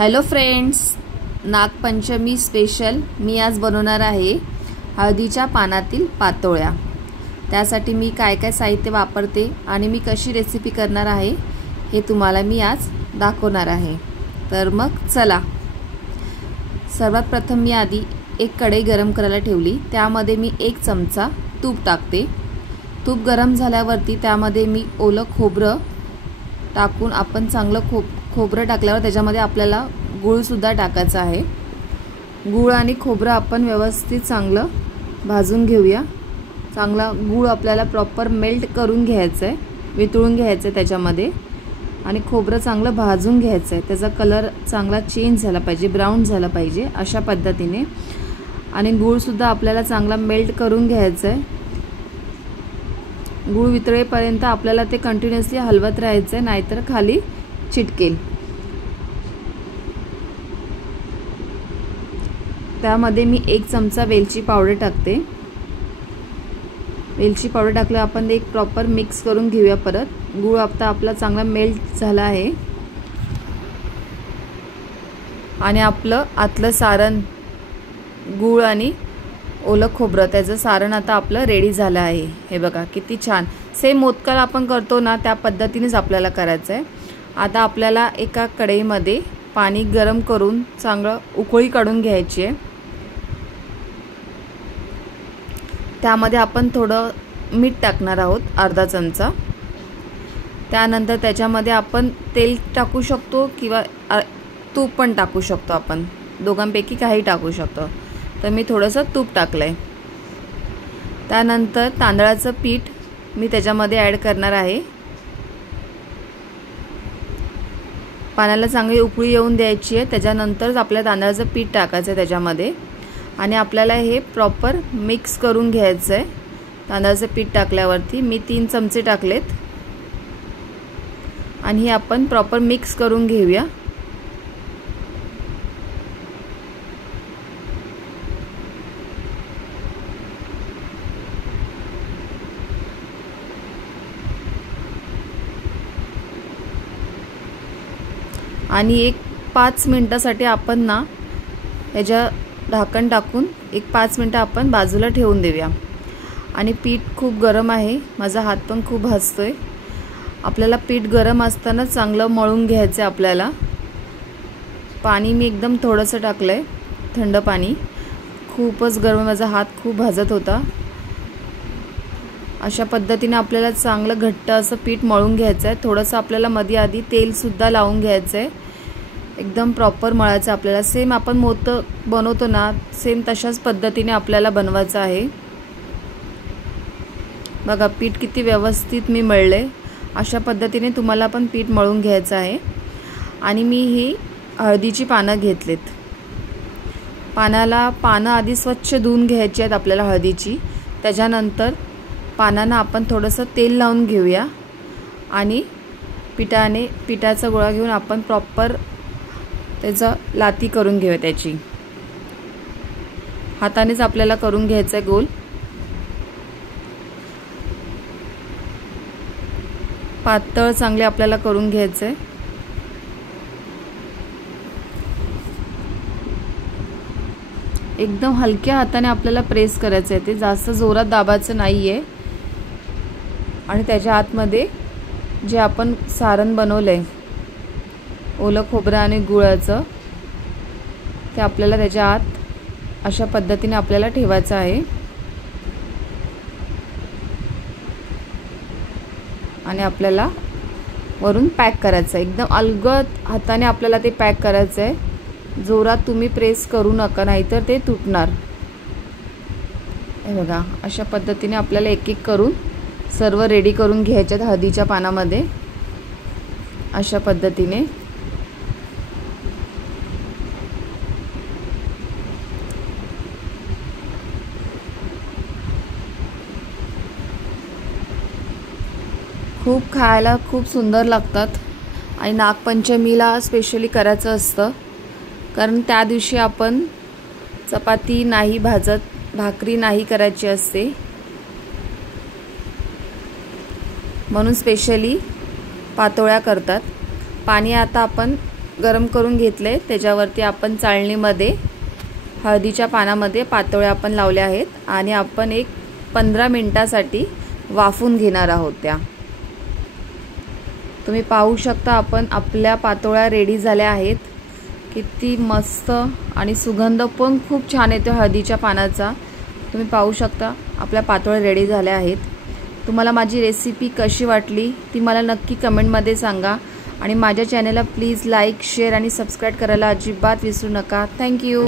Hello friends, Nagpanchami special मी आज बनवणार आहे हळदीच्या पानातील पातोळ्या। त्यासाठी मी काय काय साहित्य वापरते आणि मी कशी रेसिपी करणार आहे हे तुम्हाला मी आज दाखवणार आहे। तर मग चला, सर्वात प्रथम मी आधी एक कढई गरम करायला ठेवली। त्यामध्ये मी 1 चमचा तूप टाकते। तूप गरम झाल्यावरती त्यामध्ये मी ओलं खोबरं टाकून आपण चांगलं खोबरं टाकल्यावर त्याच्यामध्ये आपल्याला गूळ सुद्धा टाकायचा आहे। गूळ आणि खोबरं आपण व्यवस्थित चांगलं भाजून घेऊया। चांगला गूळ आपल्याला प्रॉपर मेल्ट करून घ्यायचा आहे, वितळून घ्यायचं आहे त्याच्यामध्ये, आणि खोबरं चांगलं भाजून घ्यायचं आहे। त्याचा कलर चांगला चेंज झाला पाहिजे, ब्राऊन झाला पाहिजे अशा पद्धतीने। आणि गूळ सुद्धा आपल्याला चांगला मेल्ट करून घ्यायचा आहे। गूळ वितळेपर्यंत आपल्याला ते कंटिन्युअसली हलवत राहायचं आहे, नाहीतर खाली चिटकेल। त्यामध्ये मी 1 चमचा वेलची पावडर टाकते। वेलची पावडर टाकल्यावर आपण ते एक प्रॉपर मिक्स करून घेऊया। परत गूळ आता आपला चांगला मेल्ट झाला आहे आणि आपलं आतलं सारण, गूळ आणि ओलं खोबरं, त्याचं सारण आता आपलं रेडी झालं आहे। हे बघा किती छान, सेम मोदकाला आपण करतो ना त्या पद्धतीनेच आपल्याला करायचं आहे। आता आपल्याला एका कढईमध्ये पाणी गरम करून चांगलं उकळी काढून घ्यायची आहे। त्यामध्ये आपण थोडं मीठ टाकणार आहोत, अर्धा चमचा। त्यानंतर त्याच्यामध्ये आपण तेल टाकू शकतो किंवा तूप पण टाकू शकतो, आपण दोघांपैकी काही टाकू शकतो। तर मी थोडंसं तूप टाकलंय। त्यानंतर तांदळाचं पीठ मी त्याच्यामध्ये ॲड करणार आहे। पाण्याला चांगली उकळी येऊन द्यायची आहे, त्याच्यानंतर आपल्या तांदळाचं पीठ टाकायचं आहे त्याच्यामध्ये, आणि आपल्याला हे प्रॉपर मिक्स करून घ्यायचं आहे। तांदळाचं पीठ टाकल्यावरती मी 3 चमचे टाकलेत आणि हे आपण प्रॉपर मिक्स करून घेऊया। आणि एक 5 मिनिटासाठी आपण ना याच्या ढाकण टाकून 5 मिनिटं आपण बाजूला ठेवून देऊया। आणि पीठ खूप गरम आहे, माझा हात पण खूप भाजतोय। आपल्याला पीठ गरम असताना चांगलं मळून घ्यायचं आहे आपल्याला। पाणी मी एकदम थोडंसं टाकलंय, थंड पाणी, खूपच गरम, माझा हात खूप भाजत होता। अशा पद्धतीने आपल्याला चांगलं घट्ट असं पीठ मळून घ्यायचं आहे। थोडंसं आपल्याला मध्ये आधी तेल सुद्धा लावून घ्यायचं आहे, एकदम प्रॉपर मळायचं आपल्याला। सेम आपण मोदक बनवतो ना, सेम तशाच पद्धतीने आपल्याला बनवायचं आहे। बघा पीठ किती व्यवस्थित मी मळले, अशा पद्धतीने तुम्हाला पण पीठ मळून घ्यायचं आहे। आणि मी ही हळदीची पानं घेतलीत। पानं आधी स्वच्छ धुवून घ्यायची आहेत आपल्याला हळदीची। त्याच्यानंतर पानांना आपण थोडंसं तेल लावून घेऊया आणि पिठाचा गोळा घेऊन आपण प्रॉपर त्याचं लाती करून घेऊया त्याची। हातानेच आपल्याला करून घ्यायचं आहे गोल, पातळ चांगले आपल्याला करून घ्यायचं आहे। एकदम हलक्या हाताने आपल्याला प्रेस करायचं आहे, ते जास्त जोरात दाबायचं नाही आहे। आणि त्याच्या आतमध्ये जे आपण सारण बनवलंय ओलं खोबरं आणि गुळाचं, ते आपल्याला त्याच्या आत अशा पद्धतीने आपल्याला ठेवायचं आहे। आणि आपल्याला वरून पॅक करायचं आहे, एकदम अलगद हाताने आपल्याला ते पॅक करायचं आहे। जोरात तुम्ही प्रेस करू नका, नाहीतर ते तुटणार। हे बघा अशा पद्धतीने आपल्याला एक करून सर्व रेडी करून घ्यायच्यात हळदीच्या पानामध्ये, अशा पद्धतीने। खूप खायला खूप सुंदर लागतात आणि नागपंचमीला स्पेशली करायचं असतं, कारण त्या दिवशी आपण चपाती नाही भाजत, भाकरी नाही करायची असते, म्हणून स्पेशली पातोळ्या करतात। पाणी आता आपण गरम करून घेतले। त्याच्यावरती आपण चाळणीमध्ये हळदीच्या पानामध्ये पातोळ्या आपण लावल्या आहेत आणि आपण एक 15 मिनिटासाठी वाफून घेणार आहोत त्या। तुम्ही पाहू शकता आपण आपल्या पातोळ्या रेडी झाल्या आहेत। किती मस्त आणि सुगंध पण खूप छान येतो हळदीच्या पानाचा। तुम्ही पाहू शकता आपल्या पातोळ्या रेडी झाल्या आहेत। तुम्हाला माझी रेसिपी कशी वाटली ती मला नक्की कमेंटमध्ये सांगा आणि माझ्या चॅनलला प्लीज लाईक, शेअर आणि सबस्क्राइब करायला अजिबात विसरू नका। Thank you.